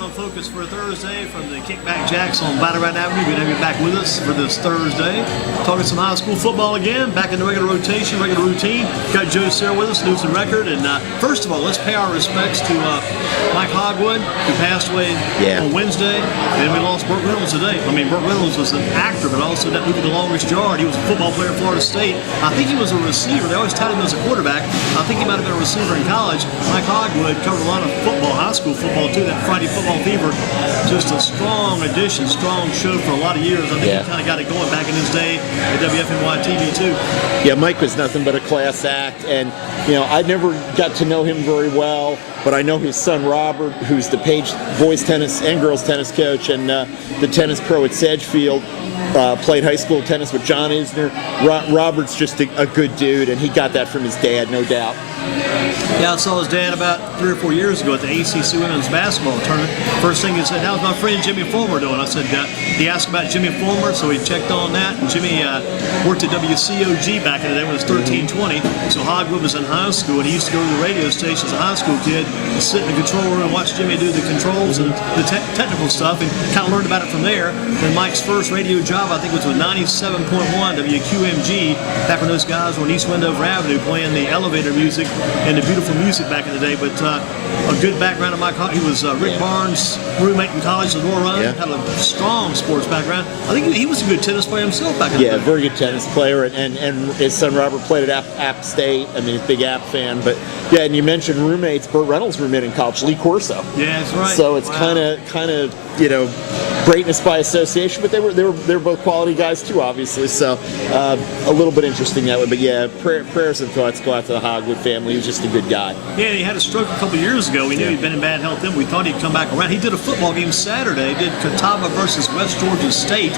Auto Focus for Thursday from the Kickback Jacks on Battleground Avenue. Good to have you back with us for this Thursday. Talking some high school football again, back in the regular rotation, regular routine. Got Joe Sirera with us, news and record. And first of all, let's pay our respects to Mike Hogwood, who passed away on Wednesday. And then we lost Burt Reynolds today. I mean, Burt Reynolds was an actor, but also that movie The Longest Yard. He was a football player at Florida State. I think he was a receiver. They always touted him as a quarterback. I think he might have been a receiver in college. Mike Hogwood covered a lot of football, high school football too, that Friday Football Fever. Just a strong addition, strong show for a lot of years. I think he kind of got it going back in his day at WFNY TV too. Yeah, Mike was nothing but a class act, and you know, I never got to know him very well, but I know his son Robert, who's the Page boys tennis and girls tennis coach and the tennis pro at Sedgefield. Played high school tennis with John Isner. Robert's just a good dude, and he got that from his dad, no doubt. Yeah, I saw his dad about 3 or 4 years ago at the ACC Women's Basketball Tournament. First thing he said, how's my friend Jimmy Fulmer doing? I said, he asked about Jimmy Fulmer, so he checked on that. And Jimmy worked at WCOG back in the day when it was 1320. So Hogwood was in high school, and he used to go to the radio station as a high school kid and sit in the control room and watch Jimmy do the controls and the technical stuff, and kind of learned about it from there. Then Mike's first radio job, I think, was with 97.1 WQMG, back when those guys were on East Wendover Avenue playing the elevator music and the beautiful music back in the day. But a good background of Mike. He was Rick Barnes' roommate in college, Lenore Run. Had a strong sports background. I think he was a good tennis player himself back in the day. Yeah, very good tennis player. And his son Robert played at App State. I mean, he's a big App fan. But yeah, and you mentioned roommates. Burt Reynolds' roommate in college, Lee Corso. Yeah, that's right. So it's kind of you know, greatness by association. But they were both quality guys too, obviously. So a little bit interesting that way. But yeah, prayers and thoughts go out to the Hogwood family. He was just a good guy. Yeah, he had a stroke a couple years ago. We knew he'd been in bad health then. We thought he'd come back around. He did a football game Saturday. Did Catawba versus West Georgia State,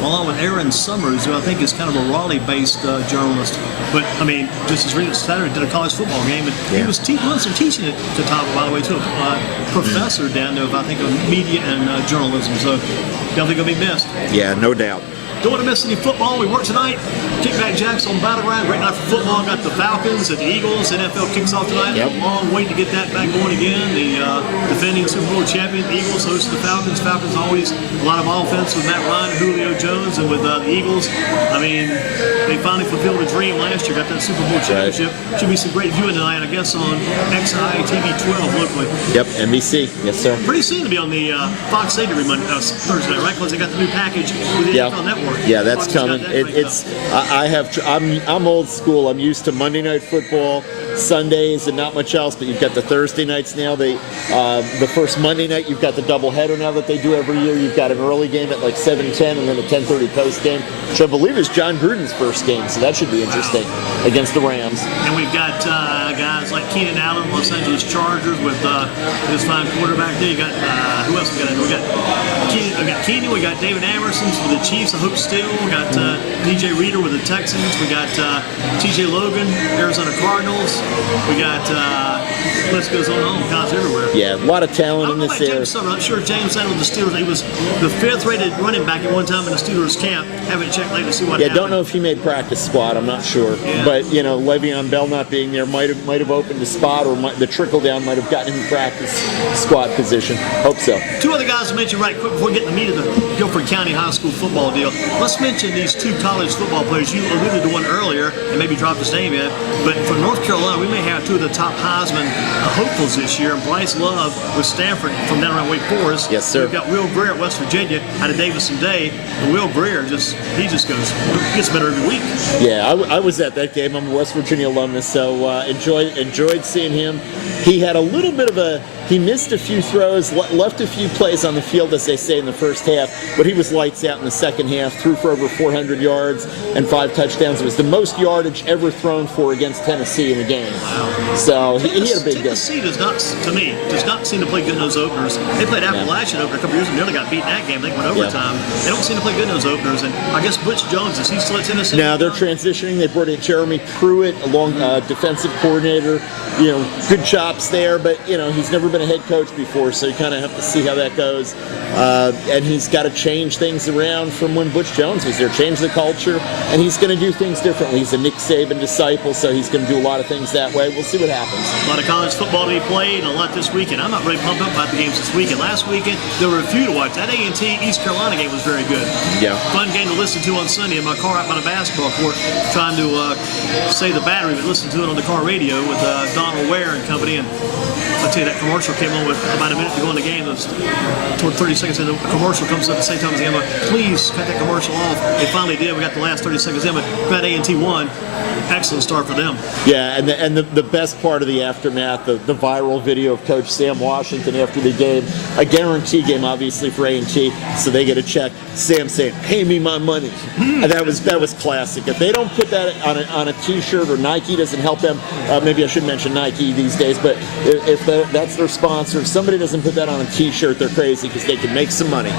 along with Aaron Summers, who I think is kind of a Raleigh-based journalist. But I mean, just as recent Saturday, did a college football game, and he was some teaching at Catawba, by the way, to a professor down there, I think, of media and journalism. So definitely gonna be missed. Yeah, no doubt. Don't want to miss any football. We work tonight. Kickback Jacks on Battleground. Great night for football. Got the Falcons and the Eagles. NFL kicks off tonight. A long wait to get that back going again. The defending Super Bowl champion Eagles host the Falcons. Falcons always a lot of offense with Matt Ryan, Julio Jones, and with the Eagles. I mean, they finally fulfilled a dream last year. Got that Super Bowl championship. Should be some great viewing tonight, I guess, on XI TV 12 locally. Yep, NBC. Yes, sir. Pretty soon to be on the Fox Stadium Thursday night, right? Because they got the new package with the NFL Network. Yeah, that's coming. I'm old school. I'm used to Monday Night Football, Sundays, and not much else. But you've got the Thursday nights now. The first Monday night, you've got the doubleheader now that they do every year. You've got an early game at like 7:10, and then a 10:30 post game, which I believe is John Gruden's first game. So that should be interesting against the Rams. And we've got guys like Keenan Allen, Los Angeles Chargers, with his fine quarterback there. You got who else we got? We got Keenan. We got David Amerson for the Chiefs. I hope still. We got DJ Reader with the Texans. We got TJ Logan, Arizona Cardinals. We got list goes on, guys everywhere. Yeah, a lot of talent in this area. I'm not sure if James Sutton with the Steelers. He was the 5th rated running back at one time in the Steelers camp. Haven't checked later to see what happened. Don't know if he made practice squad. I'm not sure. But you know, Le'Veon Bell not being there might have opened the spot, or the trickle down might have gotten him practice squad position. Hope so. Two other guys to mention right quick before we get in the meat of the Guilford County High School football deal. Let's mention these two college football players. You alluded to one earlier and maybe dropped his name yet. But for North Carolina, we may have two of the top Heisman hopefuls this year. Bryce Love with Stanford from down around Wake Forest. Yes, sir. We've got Will Greer at West Virginia out of Davidson Day. And Will Greer gets better every week. Yeah, I was at that game. I'm a West Virginia alumnus, so enjoyed seeing him. He had a little bit of he missed a few throws, left a few plays on the field, as they say, in the first half, but he was lights out in the second half, threw for over 400 yards and 5 touchdowns. It was the most yardage ever thrown for against Tennessee in the game. Wow. So he had a big game. Tennessee does not seem to play good in those openers. They played Appalachian opener a couple years ago. They nearly got beat in that game. They went overtime. They don't seem to play good in those openers. And I guess Butch Jones, is he still at Tennessee? No, they're transitioning. They brought in Jeremy Pruitt, along defensive coordinator. You know, good chops there, but you know, he's never been been a head coach before, so you kind of have to see how that goes. And he's got to change things around from when Butch Jones was there, change the culture, and he's going to do things differently. He's a Nick Saban disciple, so he's going to do a lot of things that way. We'll see what happens. A lot of college football to be played, and a lot this weekend. I'm not really pumped up about the games this weekend. Last weekend, there were a few to watch. That A&T East Carolina game was very good. Yeah. Fun game to listen to on Sunday in my car out by the basketball court, trying to save the battery, but listen to it on the car radio with Donald Ware and company. And I'll tell you, that commercial came on with about a minute to go in the game. It was toward 30 seconds in, the commercial comes up at the same time as the game. Please cut that commercial off. They finally did. We got the last 30 seconds in, but glad A&T won. Excellent start for them. Yeah, and the best part of the aftermath, the viral video of Coach Sam Washington after the game, a guarantee game obviously for A&T, so they get a check. Sam saying, "Pay me my money," and that was classic. If they don't put that on a T-shirt, or Nike doesn't help them, maybe I should mention Nike these days, but if that's their sponsor, if somebody doesn't put that on a T-shirt, they're crazy because they can make some money.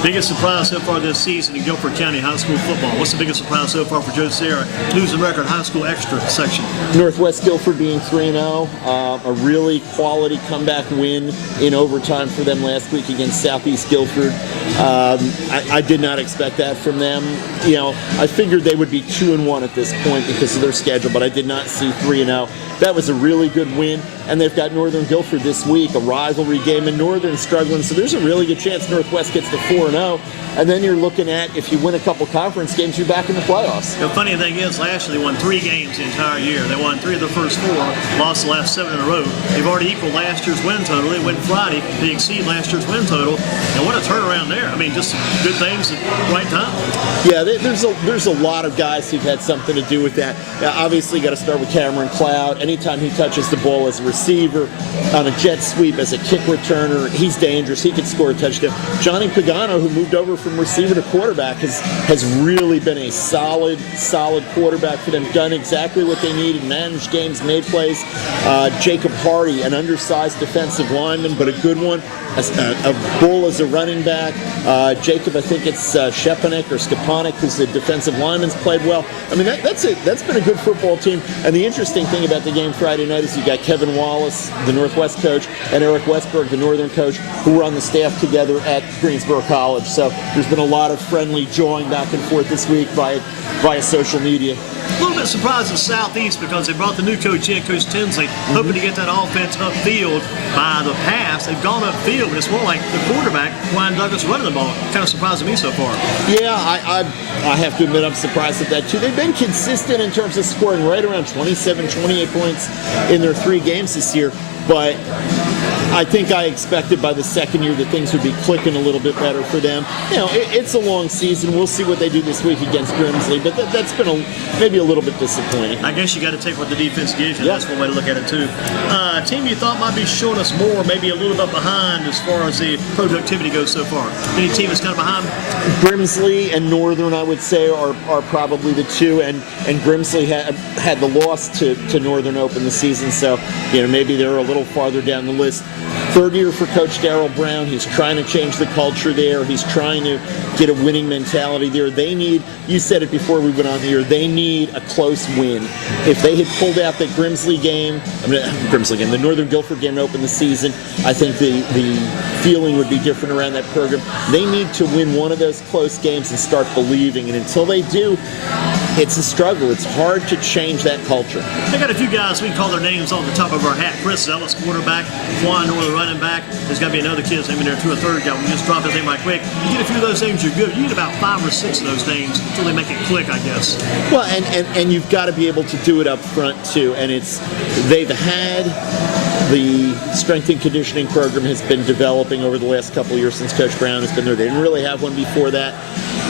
Biggest surprise so far this season in Guilford County high school football. What's the biggest surprise so far for Joe Sirera? Losing record high school extra section. Northwest Guilford being 3-0, a really quality comeback win in overtime for them last week against Southeast Guilford. I did not expect that from them. You know, I figured they would be 2-1 at this point because of their schedule, but I did not see 3-0. That was a really good win, and they've got Northern Guilford this week, a rivalry game, and Northern struggling, so there's a really good chance Northwest gets to 4-0, and then you're looking at, if you win a couple conference games, you're back in the playoffs. The funny thing is, last year they won 3 games the entire year. They won 3 of the first 4, lost the last 7 in a row. They've already equaled last year's win total. They win Friday, they exceed last year's win total, and what a turnaround there. I mean, just good things at the right time. Yeah, there's a lot of guys who've had something to do with that. Obviously, got to start with Cameron Cloud. Anytime he touches the ball as a receiver, on a jet sweep, as a kick returner, he's dangerous. He could score a touchdown. Johnny Pagano, who moved over from receiver to quarterback, has really been a solid quarterback for them. Done exactly what they needed, managed games, made plays. Jacob Hardy, an undersized defensive lineman, but a good one. A bull as a running back. Jacob, I think it's Shepanik or Skapanik, who's the defensive lineman's played well. I mean, that's been a good football team. And the interesting thing about the game Friday night is you got Kevin Wallace, the Northwest coach, and Eric Westberg, the Northern coach, who were on the staff together at Greensboro College. So there's been a lot of friendly jawing back and forth this week via social media. A little bit surprised in Southeast because they brought the new coach in, Coach Tinsley, hoping to get that offense upfield by the pass. They've gone upfield, but it's more like the quarterback, Ryan Douglas, running the ball. Kind of surprising me so far. Yeah, I have to admit I'm surprised at that too. They've been consistent in terms of scoring right around 27, 28 points in their 3 games this year, but I think I expected by the second year that things would be clicking a little bit better for them. You know, it's a long season. We'll see what they do this week against Grimsley, but that's been maybe a little bit disappointing. I guess you got to take what the defense gives you. Yep. That's one way to look at it, too. Team you thought might be showing us more, maybe a little bit behind as far as the productivity goes so far. Any team that's kind of behind? Grimsley and Northern, I would say, are probably the 2, and Grimsley had the loss to Northern open the season, so maybe they're a little farther down the list. 3rd year for Coach Darryl Brown. He's trying to change the culture there. He's trying to get a winning mentality there. They need, you said it before we went on the air, they need a close win. If they had pulled out the Grimsley game, the Northern Guilford game to open the season, I think the feeling would be different around that program. They need to win one of those close games and start believing. And until they do, it's a struggle. It's hard to change that culture. They got a few guys, we can call their names on the top of our hat. Chris Ellis, quarterback. Juan Northern, running back. There's got to be another kid's name in there, too, a 3rd guy. We just drop his name right quick. You get a few of those names, you're good. You need about 5 or 6 of those names until they make it click, I guess. Well, and you've got to be able to do it up front, too. And they've had the strength and conditioning program has been developing over the last couple of years since Coach Brown has been there. They didn't really have one before that.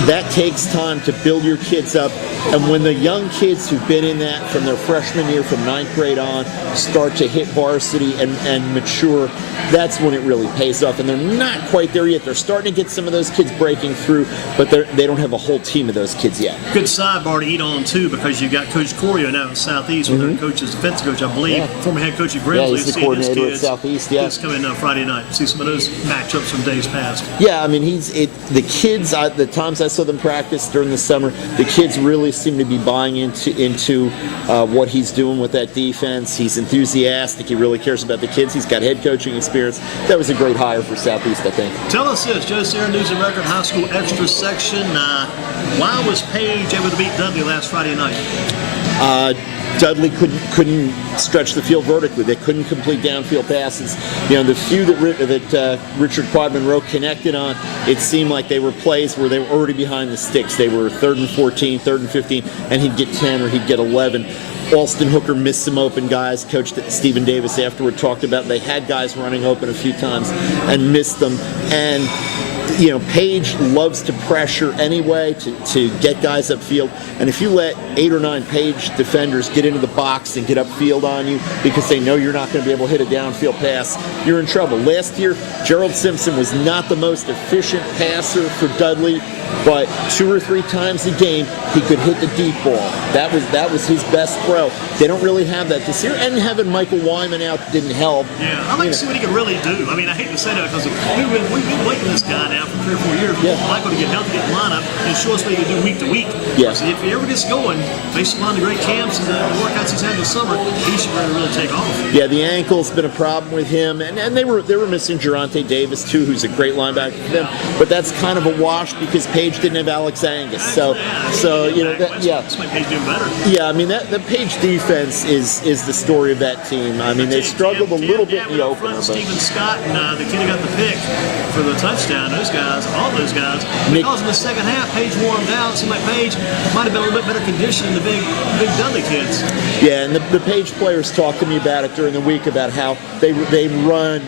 That takes time to build your kids up. And when the young kids who've been in that from their freshman year, from 9th grade on, start to hit varsity and mature, that's when it really pays off. And they're not quite there yet. They're starting to get some of those kids breaking through, but they don't have a whole team of those kids yet. Good sidebar to eat on, too, because you've got Coach Corio now in Southeast with their coach's defensive coach, I believe, former head coach of Grimsley. Yeah, he's the coordinator at Southeast, yeah. He's coming Friday night. See some of those matchups from days past. Yeah, I mean, the kids, the times I saw them practice during the summer. The kids really seem to be buying into what he's doing with that defense. He's enthusiastic. He really cares about the kids. He's got head coaching experience. That was a great hire for Southeast, I think. Tell us this, Joe Sirera, News and Record High School Extra section. Why was Page able to beat Dudley last Friday night? Dudley couldn't stretch the field vertically. They couldn't complete downfield passes. The few that Richard Quad-Monroe connected on, it seemed like they were plays where they were already behind the sticks. They were 3rd and 14, 3rd and 15, and he'd get 10 or he'd get 11. Alston Hooker missed some open guys. Coach Stephen Davis afterward talked about they had guys running open a few times and missed them. And Page loves to pressure anyway to get guys upfield. And if you let 8 or 9 Page defenders get into the box and get upfield on you because they know you're not going to be able to hit a downfield pass, you're in trouble. Last year, Gerald Simpson was not the most efficient passer for Dudley, but 2 or 3 times a game he could hit the deep ball. That was his best throw. They don't really have that this year, and having Michael Wyman out didn't help. Yeah, I'd like to see what he can really do. I mean, I hate to say that because we've been waiting this guy now for 3 or 4 years. Yeah. Michael to get healthy, get lineup, and show us what he can do week to week. Yeah. So if he ever gets going, based upon the great camps and the workouts he's had this summer, he should really take off. Yeah, the ankle's been a problem with him, and they were missing Geronte Davis too, who's a great linebacker for them. But that's kind of a wash because Page didn't have Alex Angus. So That's why Page doing better. Yeah, I mean the Page defense is the story of that team. I mean they struggled a little bit in the opener. Stephen Scott and the kid who got the pick for the touchdown, all those guys, because in the second half, Page wore them down. It seemed like Page might have been a little bit better condition than the big Dudley kids. Yeah, and the Page players talked to me about it during the week about how they run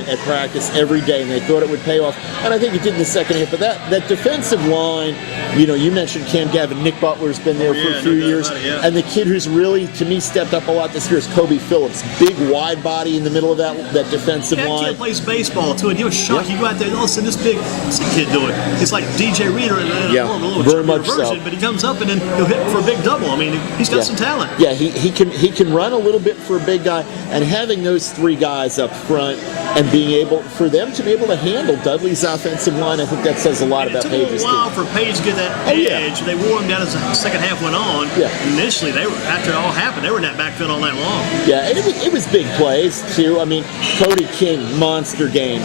at practice every day, and they thought it would pay off. And I think it did in the second half. But that defensive line, you mentioned Cam Gavin. Nick Butler's been there for a few years. And the kid who's really, to me, stepped up a lot this year is Kobe Phillips. Big, wide body in the middle of that defensive line. That kid plays baseball, too. And you were shocked. You go out there and all of a sudden what's the kid doing? It's like DJ Reader in a little very much version, so. But he comes up and then he'll hit for a big double. I mean, he's got some talent. Yeah, he can run a little bit for a big guy, and having those 3 guys up front and being able for them to be able to handle Dudley's offensive line, I think that says a lot about Page's team. It took a while for Page to get that edge. They wore him down as the second half went on. Yeah. Initially, after it all happened, they were in that backfield all night long. Yeah, and it was big plays too. I mean, Cody King, monster game.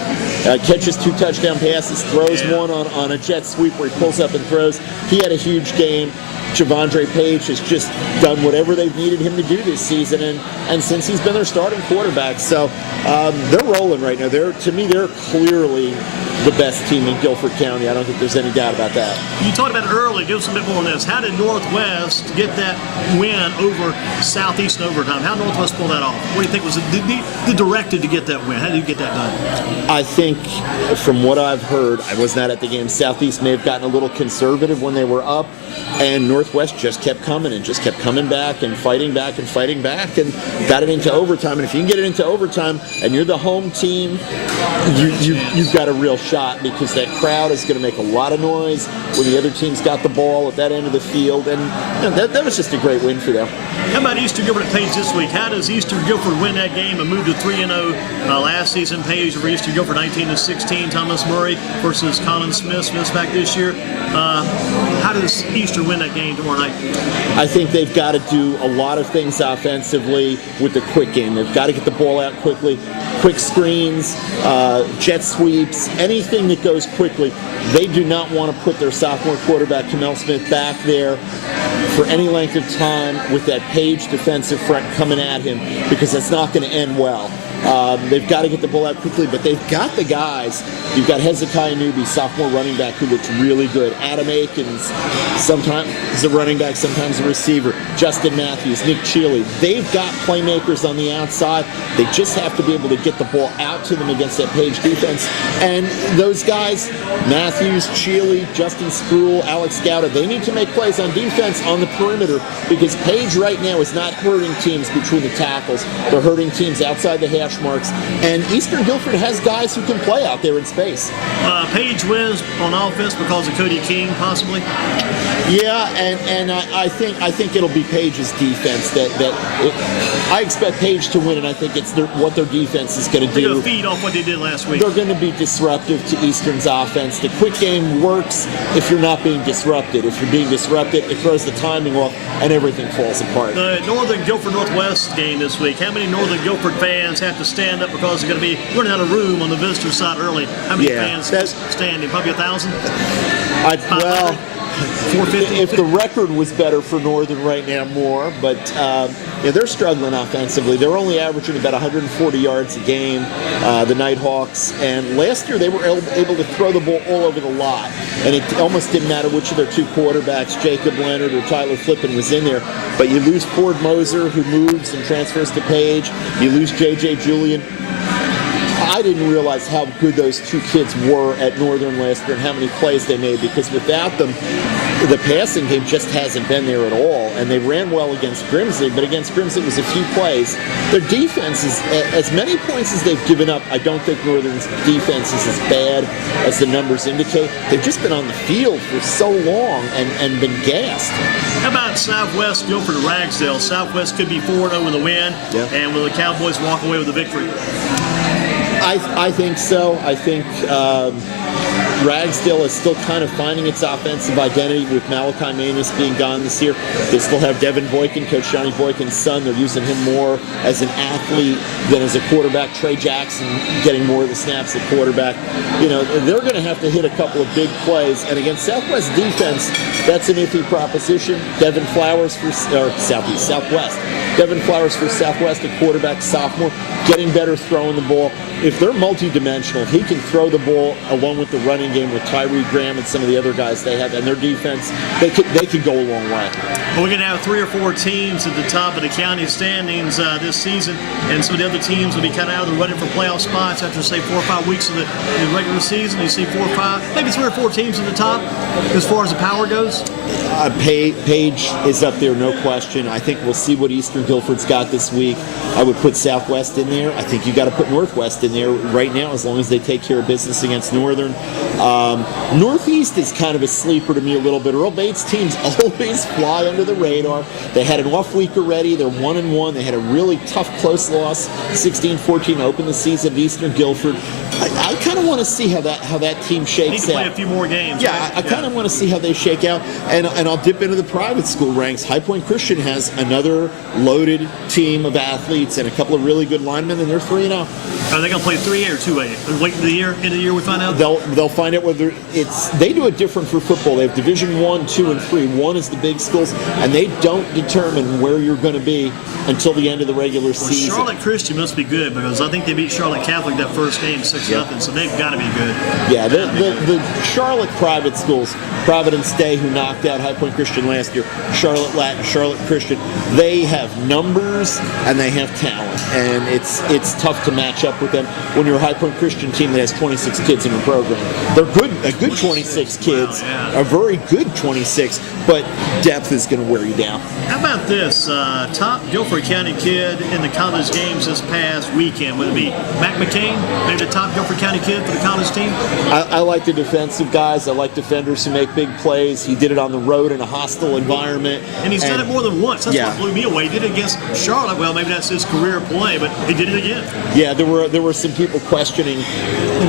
Catches 2 touchdown passes, throws one on a jet sweep where he pulls up and throws. He had a huge game. Javondre Page has just done whatever they've needed him to do this season, and since he's been their starting quarterback. So they're rolling right now. To me, they're clearly the best team in Guilford County. I don't think there's any doubt about that. You talked about it early. Give us a bit more on this. How did Northwest get that win over Southeast in overtime? How did Northwest pull that off? What do you think was the directive to get that win? How did you get that done? I think, from what I've heard, I was not at the game, Southeast may have gotten a little conservative when they were up, and Northwest just kept coming and just kept coming back and fighting back and got it into overtime. And if you can get it into overtime and you're the home team, you've got a real shot, because that crowd is going to make a lot of noise when the other team's got the ball at that end of the field. And that was just a great win for them. How about Eastern Guilford at Page this week? How does Eastern Guilford win that game and move to 3-0 last season? Page over Eastern Guilford 19-16. Thomas Murray versus Colin Smith. Smith's back this year. How does Eastern win that game tomorrow night? I think they've got to do a lot of things offensively with the quick game. They've got to get the ball out quickly, quick screens, jet sweeps, anything that goes quickly. They do not want to put their sophomore quarterback, Kamel Smith, back there for any length of time with that Page defensive front coming at him, because that's not going to end well. They've got to get the ball out quickly, but they've got the guys. You've got Hezekiah Newby, sophomore running back, who looks really good. Adam Akins, sometimes a running back, sometimes a receiver. Justin Matthews, Nick Cheely. They've got playmakers on the outside. They just have to be able to get the ball out to them against that Page defense. And those guys, Matthews, Cheely, Justin Spruill, Alex Gowda, they need to make plays on defense on the perimeter, because Page right now is not hurting teams between the tackles. They're hurting teams outside the half hash marks. And Eastern Guilford has guys who can play out there in space. Page wins on offense because of Cody King, possibly. Yeah, and I think it'll be Page's defense I expect Page to win, and I think it's what their defense is going to do. They're going to feed off what they did last week. They're going to be disruptive to Eastern's offense. The quick game works if you're not being disrupted. If you're being disrupted, it throws the timing off, and everything falls apart. The Northern Guilford Northwest game this week. How many Northern Guilford fans have to stand up because they're going to be running out of room on the visitor side early? How many fans standing? Probably 1,000. Well. 450. If the record was better for Northern right now, more. But they're struggling offensively. They're only averaging about 140 yards a game, the Nighthawks. And last year they were able to throw the ball all over the lot. And it almost didn't matter which of their two quarterbacks, Jacob Leonard or Tyler Flippin, was in there. But you lose Ford Moser, who moves and transfers to Page. You lose J.J. Julian. I didn't realize how good those two kids were at Northern last year and how many plays they made, because without them, the passing game just hasn't been there at all. And they ran well against Grimsley, but against Grimsley it was a few plays. Their defense is, as many points as they've given up, I don't think Northern's defense is as bad as the numbers indicate. They've just been on the field for so long and been gassed. How about Southwest Guilford Ragsdale? Southwest could be 4-0 in the win, and will the Cowboys walk away with the victory? I think so. I think Ragsdale is still kind of finding its offensive identity with Malachi Manus being gone this year. They still have Devin Boykin, Coach Johnny Boykin's son. They're using him more as an athlete than as a quarterback. Trey Jackson getting more of the snaps at quarterback. They're going to have to hit a couple of big plays. And against Southwest defense, that's an iffy proposition. Devin Flowers for Southwest. Devin Flowers for Southwest, a quarterback, sophomore, getting better throwing the ball. If they're multi-dimensional, if he can throw the ball along with the running game with Tyree Graham and some of the other guys they have, and their defense, they could go a long way. Well, we're going to have 3 or 4 teams at the top of the county standings this season, and some of the other teams will be kind of out of the running for playoff spots after, say, 4 or 5 weeks of the regular season. You see 4 or 5, maybe 3 or 4 teams at the top as far as the power goes. Page is up there, no question. I think we'll see what Eastern Guilford's got this week. I would put Southwest in there. I think you got to put Northwest in there right now, as long as they take care of business against Northern. Northeast is kind of a sleeper to me a little bit. Earl Bates' teams always fly under the radar. They had an off week already. They're 1-1. They had a really tough, close loss, 16-14, to open the season at Eastern Guilford. I kind of want to see how that team shakes out. Need to play out. a few more games. Yeah, right? I kind of want to see how they shake out, and I'll dip into the private school ranks. High Point Christian has another loaded team of athletes and a couple of really good linemen, and they're 3-0. Are they going to play 3A or 2A? Wait end of the year we find out. They'll find out whether they do it different for football. They have Division 1, 2, and 3. 1 is the big schools, and they don't determine where you're going to be until the end of the regular season. Charlotte Christian must be good, because I think they beat Charlotte Catholic that first game 6-0, so they've got to be good. Yeah, the Charlotte private schools, Providence Day, who knocked out High Point Christian last year, Charlotte Latin, Charlotte Christian, they have numbers and they have talent, and it's tough to match up with them when you're a High Point Christian team that has 26 kids in the program. They're a good 26 kids, a very good 26, but depth is going to wear you down. How about this? Top Guilford County kid in the college games this past weekend. Would it be Mac McCain, maybe the top Guilford County kid for the college team? I like the defensive guys. I like defenders who make big plays. He did it on the road in a hostile environment. And he's done it more than once. That's what blew me away. He did it against Charlotte. Well, maybe that's his career play, but he did it again. Yeah, there were some people questioning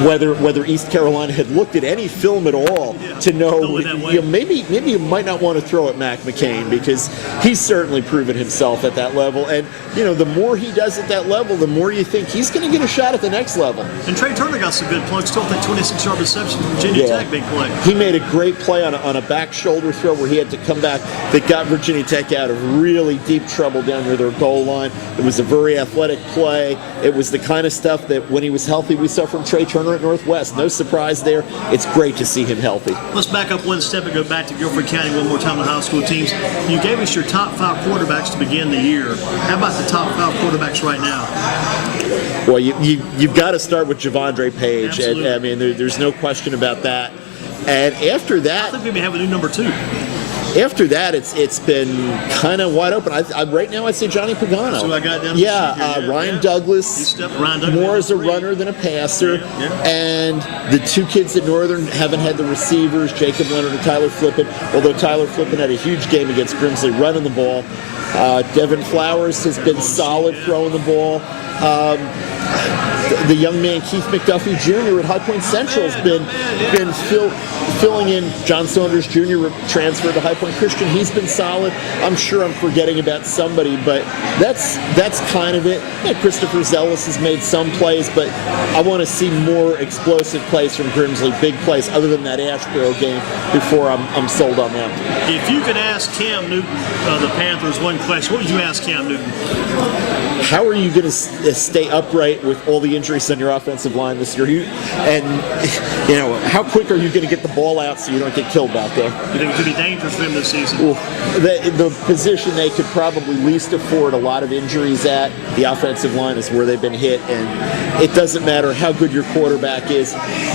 whether East Carolina had looked at any film at all to know, maybe you might not want to throw at Mac McCain, because he's certainly proven himself at that level. And, the more he does at that level, the more you think he's going to get a shot at the next level. And Trey Turner got some good plugs. Still think 26-yard reception from Virginia Tech, big play. He made a great play on a back shoulder throw where he had to come back that got Virginia Tech out of really deep trouble down near their goal line. It was a very athletic play. It was the kind of stuff that when he was healthy we saw from Trey Turner at Northwest. No surprise there. It's great to see him healthy. Let's back up one step and go back to Guilford County one more time, the high school teams. You gave us your top 5 quarterbacks to begin the year. How about the top 5 quarterbacks right now? Well, you've got to start with Javondre Page. Absolutely. I mean, there's no question about that. And after that, I think we may have a new number 2. After that, it's been kind of wide open. Right now, I'd say Johnny Pagano. That's who I got down. Ryan Douglas. More as a runner than a passer. And the two kids at Northern haven't had the receivers, Jacob Leonard and Tyler Flippin. Although Tyler Flippin had a huge game against Grimsley running the ball. Devin Flowers has been solid throwing the ball. The young man Keith McDuffie Jr. at High Point Central has been filling in. John Saunders Jr. transferred to High Point Christian. He's been solid. I'm sure I'm forgetting about somebody, but that's kind of it. Yeah, Christopher Zellis has made some plays, but I want to see more explosive plays from Grimsley, big plays, other than that Ashboro game, before I'm sold on them. If you could ask Cam Newton of the Panthers one question, what would you ask Cam Newton? How are you going to stay upright with all the injuries on your offensive line this year? How quick are you going to get the ball out so you don't get killed out there? You think it could be dangerous for him this season? Well, the position they could probably least afford a lot of injuries at, the offensive line, is where they've been hit. And it doesn't matter how good your quarterback is,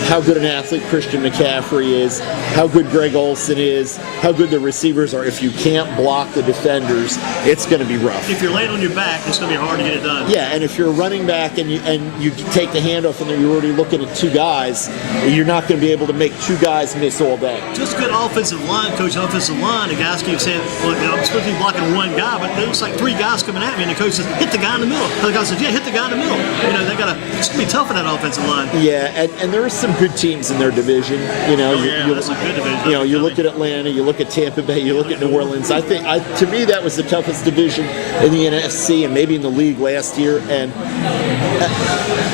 how good an athlete Christian McCaffrey is, how good Greg Olson is, how good the receivers are. If you can't block the defenders, it's going to be rough. If you're laying on your back, it's going to be hard to get it done. Yeah, and if you're a running back and you take the handoff and you're already looking at two guys, you're not going to be able to make two guys miss all day. Just good offensive line, coach. Offensive line. The guys keep saying, "Well, I'm supposed to be blocking one guy," but it looks like three guys coming at me, and the coach says, "Hit the guy in the middle." The guy says, "Yeah, hit the guy in the middle." They gotta. It's gonna be tough in that offensive line. Yeah, and there are some good teams in their division. That's a good division. You look at Atlanta, you look at Tampa Bay, you look at New Orleans. To me, that was the toughest division in the NFC and maybe in the league last year. And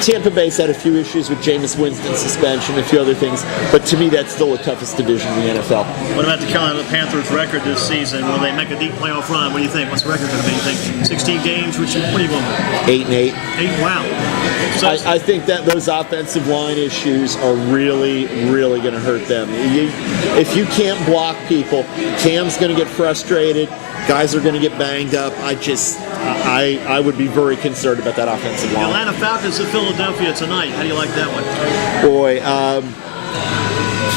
Tampa Bay's had a few issues with Jameis Winston's suspension and a few other things, but to me, that's still the toughest division in the NFL. What about the Carolina Panthers' record this season? Will they make a deep playoff run? What do you think? What's the record going to be? You think 16 games? What are you going with? 8-8. 8. Wow. So I think that those offensive line issues are really, really going to hurt them. If you can't block people, Cam's going to get frustrated. Guys are going to get banged up. I would be very concerned about that offensive line. The Atlanta Falcons at Philadelphia tonight. How do you like that one? Boy,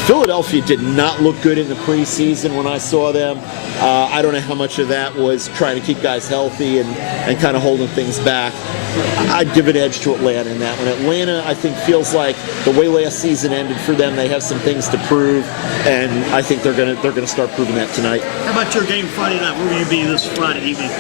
Philadelphia did not look good in the preseason when I saw them. I don't know how much of that was trying to keep guys healthy and kind of holding things back. I'd give an edge to Atlanta in that one. Atlanta, I think, feels like the way last season ended for them, they have some things to prove, and I think they're gonna start proving that tonight. How about your game Friday night? Where will you be this Friday evening?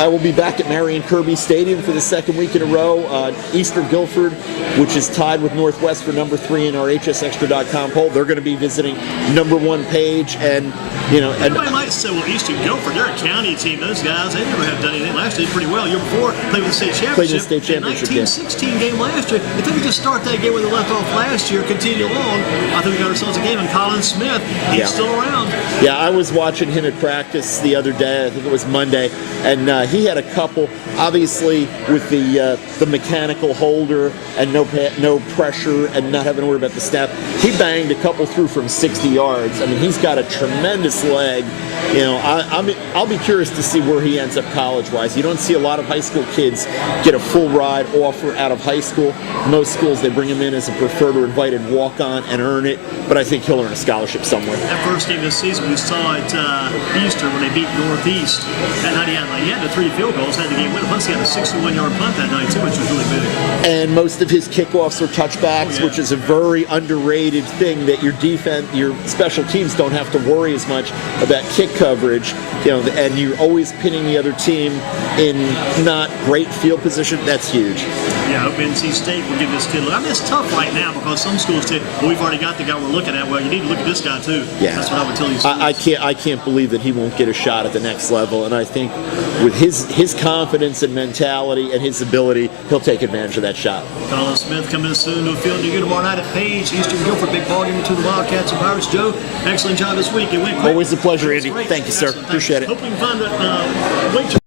I will be back at Marion Kirby Stadium for the second week in a row. Eastern Guilford, which is tied with Northwest for number 3 in our HSXtra.com poll. They're going to be visiting number 1 page, and everybody might say, well, Eastern Guilford, they're a county team. Those guys, they never have done anything. Last year, pretty well. Year before, played with the state championship. Played in the state championship. 19-16 game last year. If they could just start that game where they left off last year, continue along, I think we got ourselves a game. And Colin Smith, he's still around. Yeah, I was watching him at practice the other day. I think it was Monday, and he had a couple. Obviously, with the mechanical holder and no pressure and not having to worry about the snap, he banged a couple through from 60 yards. I mean, he's got a tremendous leg. I'll be curious to see where he ends up college-wise. You don't see a lot of high school kids get a full ride offer out of high school. Most schools, they bring him in as a preferred or invited walk-on and earn it, but I think he'll earn a scholarship somewhere. That first game this season we saw at Easter when they beat Northeast. That night he had the 3 field goals, had the game win. Plus he had a 61-yard punt that night too, which was really big. And most of his kickoffs are touchbacks, which is a very underrated thing that your special teams don't have to worry as much about kick coverage, and you're always pinning the other team in not great field position. That's huge. Yeah, I hope NC State will give this kid a look. I mean, it's tough right now because some schools say, well, we've already got the guy we're looking at. Well, you need to look at this guy too. Yeah. That's what I would tell you. I can't believe that he won't get a shot at the next level, and I think with his confidence and mentality and his ability, he'll take advantage of that shot. Colin Smith coming soon to a field near you tomorrow night at Page. Eastern Guilford, big ball game between the Wildcats and Pirates. Joe, excellent job this week. It went quick. Always a pleasure, Andy. Thank you, sir. Excellent. Appreciate it. Hope we can find a way to